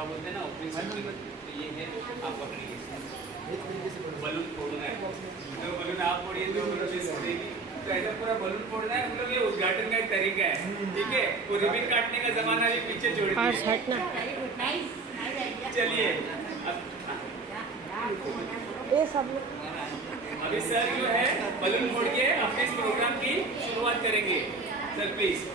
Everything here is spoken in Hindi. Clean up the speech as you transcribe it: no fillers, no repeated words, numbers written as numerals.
थोड़ा बोलते हैं ना ओपनिंग सेरेमनी, तो ये है आप पकड़िए, बलून फोड़ना है, दो बलून आप फोड़िए, दो बलून इस फोड़ेगी, तो ऐसा पूरा बलून फोड़ना है। हम लोग ये उद्घाटन का एक तरीका है, ठीक है। वो रिबिन काटने का जमाना भी पीछे छोड़ दिए। चलिए ये सब अभी सर जो है बलून फोड़ के अपने इस प्रोग्राम की शुरुआत करेंगे। Sir please.